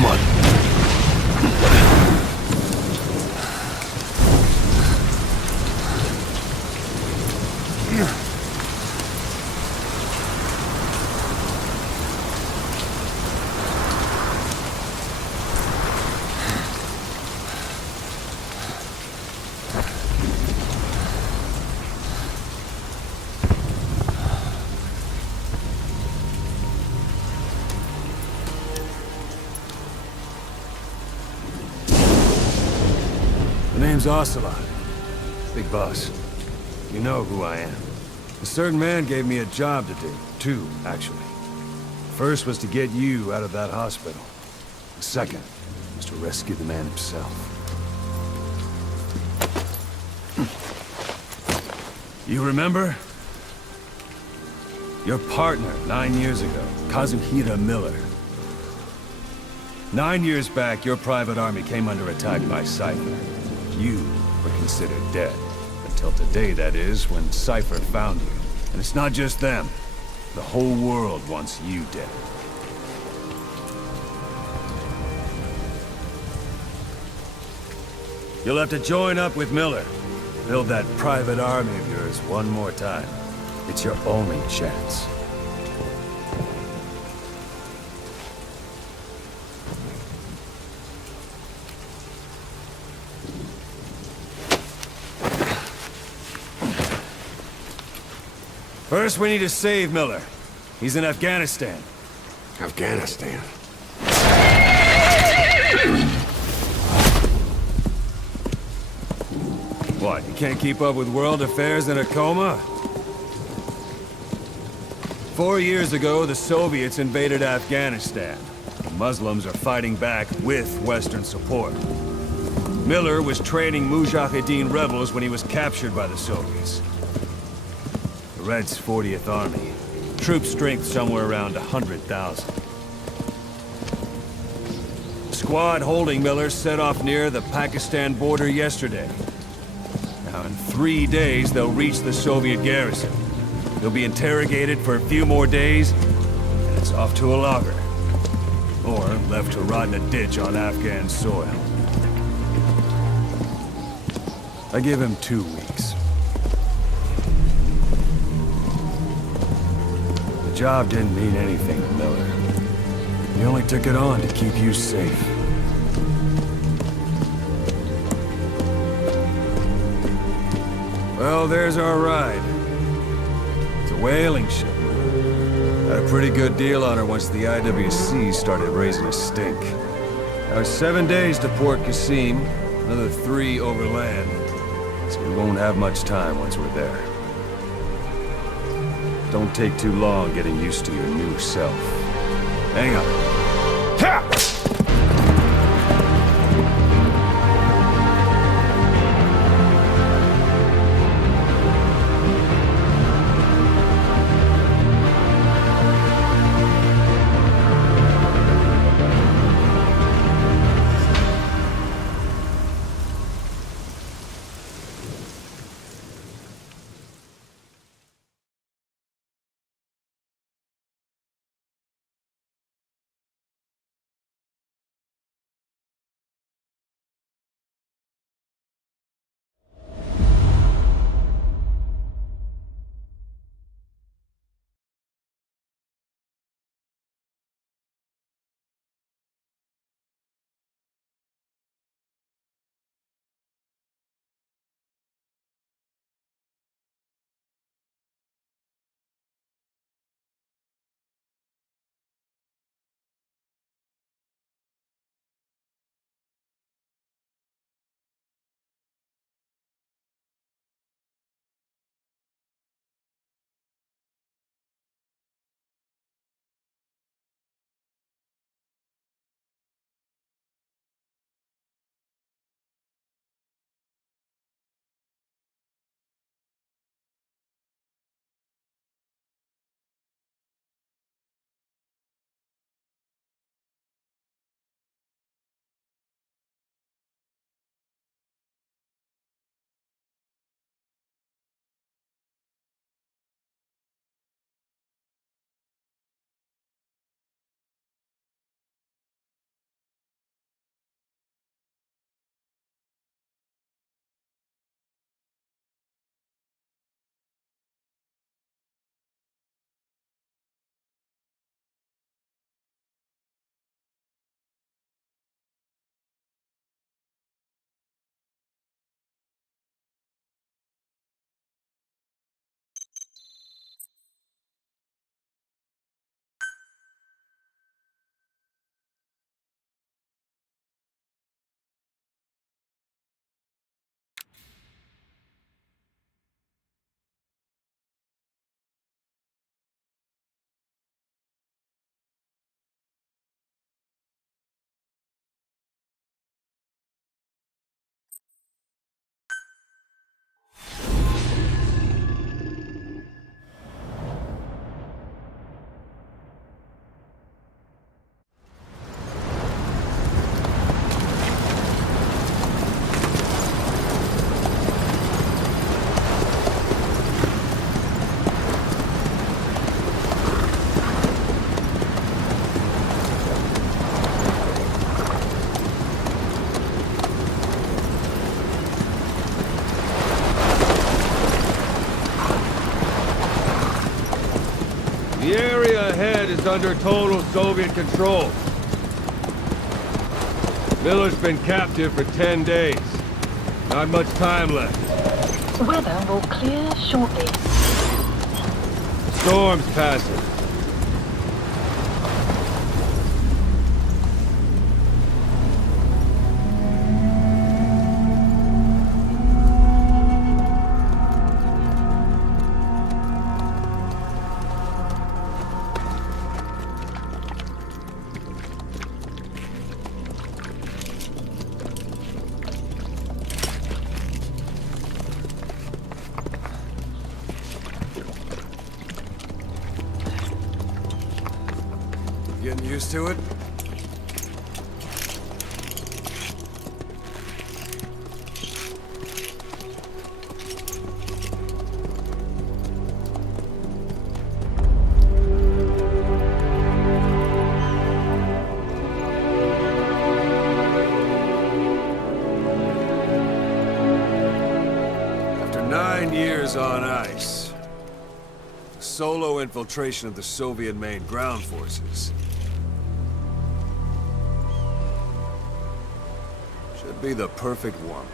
Come on. The name's Ocelot. Big boss. You know who I am. A certain man gave me a job to do. Two, actually. First was to get you out of that hospital. The second was to rescue the man himself. You remember? Your partner 9 years ago, Kazuhira Miller. 9 years back, your private army came under attack by Cypher. You were considered dead. Until today, that is, when Cypher found you. And it's not just them. The whole world wants you dead. You'll have to join up with Miller. Build that private army of yours one more time. It's your only chance. First, we need to save Miller. He's in Afghanistan. Afghanistan. What, you can't keep up with world affairs in a coma? 4 years ago, the Soviets invaded Afghanistan. The Muslims are fighting back with Western support. Miller was training Mujahideen rebels when he was captured by the Soviets. The Red's 40th Army. Troop strength somewhere around 100,000. The squad holding Miller set off near the Pakistan border yesterday. Now, in 3 days, they'll reach the Soviet garrison. They'll be interrogated for a few more days, and it's off to a lager. Or left to rot in a ditch on Afghan soil. I give him 2 weeks. The job didn't mean anything to Miller. He only took it on to keep you safe. Well, there's our ride. It's a whaling ship. Had a pretty good deal on her once the IWC started raising a stink. Now it's 7 days to Port Qasim, another 3 overland. So we won't have much time once we're there. Don't take too long getting used to your new self. Hang on. Ha! side is under total Soviet control. Miller's been captive for 10 days. Not much time left. Weather will clear shortly. Storm's passing. Getting used to it? After 9 years on ice, solo infiltration of the Soviet main ground forces should be the perfect one.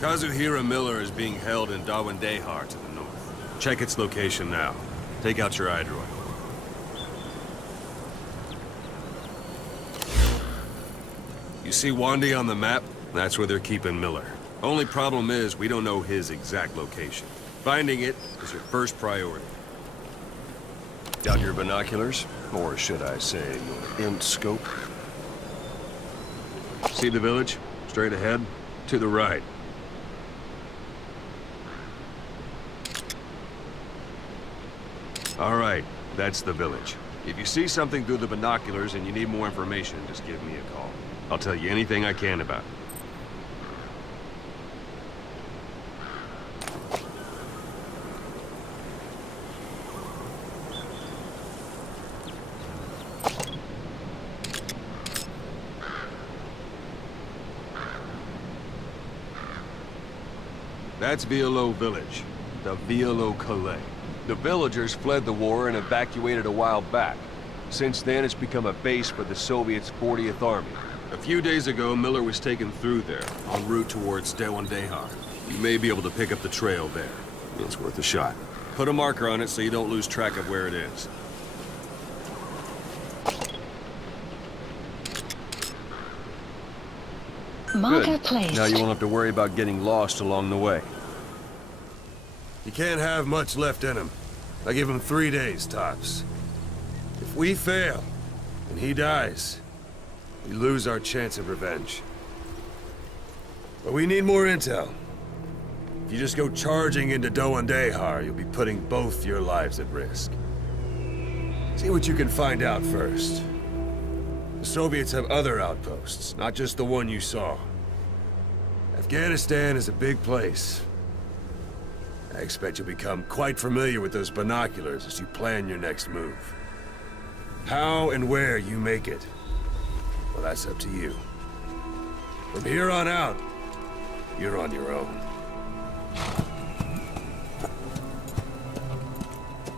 Kazuhira Miller is being held in Dawandehar to the north. Check its location now. Take out your iDroid. You see Wandi on the map? That's where they're keeping Miller. Only problem is, we don't know his exact location. Finding it is your first priority. Got your binoculars? Or should I say, your int-scope? See the village? Straight ahead? To the right. All right, that's the village. If you see something through the binoculars and you need more information, just give me a call. I'll tell you anything I can about it. That's Violo Village, the Violo Calais. The villagers fled the war and evacuated a while back. Since then, it's become a base for the Soviets' 40th Army. A few days ago, Miller was taken through there, en route towards Dawandehar. You may be able to pick up the trail there. It's worth a shot. Put a marker on it so you don't lose track of where it is. Marker Good. placed. Now you won't have to worry about getting lost along the way. You can't have much left in him. I give him 3 days, tops. If we fail, and he dies, we lose our chance of revenge. But we need more intel. If you just go charging into Dawandehar, you'll be putting both your lives at risk. See what you can find out first. The Soviets have other outposts, not just the one you saw. Afghanistan is a big place. I expect you'll become quite familiar with those binoculars as you plan your next move. How and where you make it, well, that's up to you. From here on out, you're on your own.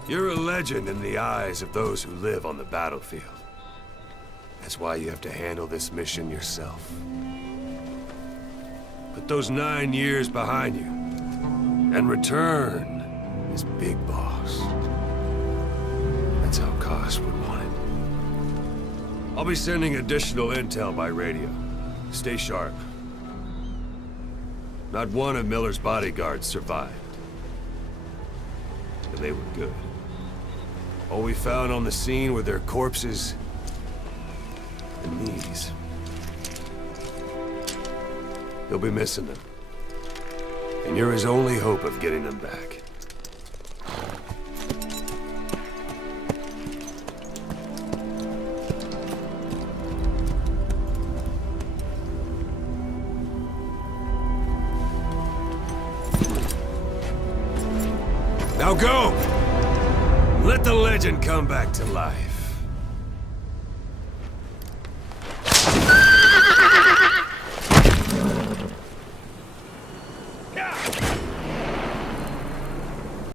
You're a legend in the eyes of those who live on the battlefield. That's why you have to handle this mission yourself. Put those 9 years behind you, and return as Big Boss. That's how Koss would want it. I'll be sending additional intel by radio. Stay sharp. Not one of Miller's bodyguards survived. And they were good. All we found on the scene were their corpses and knees. He'll be missing them. And you're his only hope of getting them back. Now go! Let the legend come back to life. Yeah!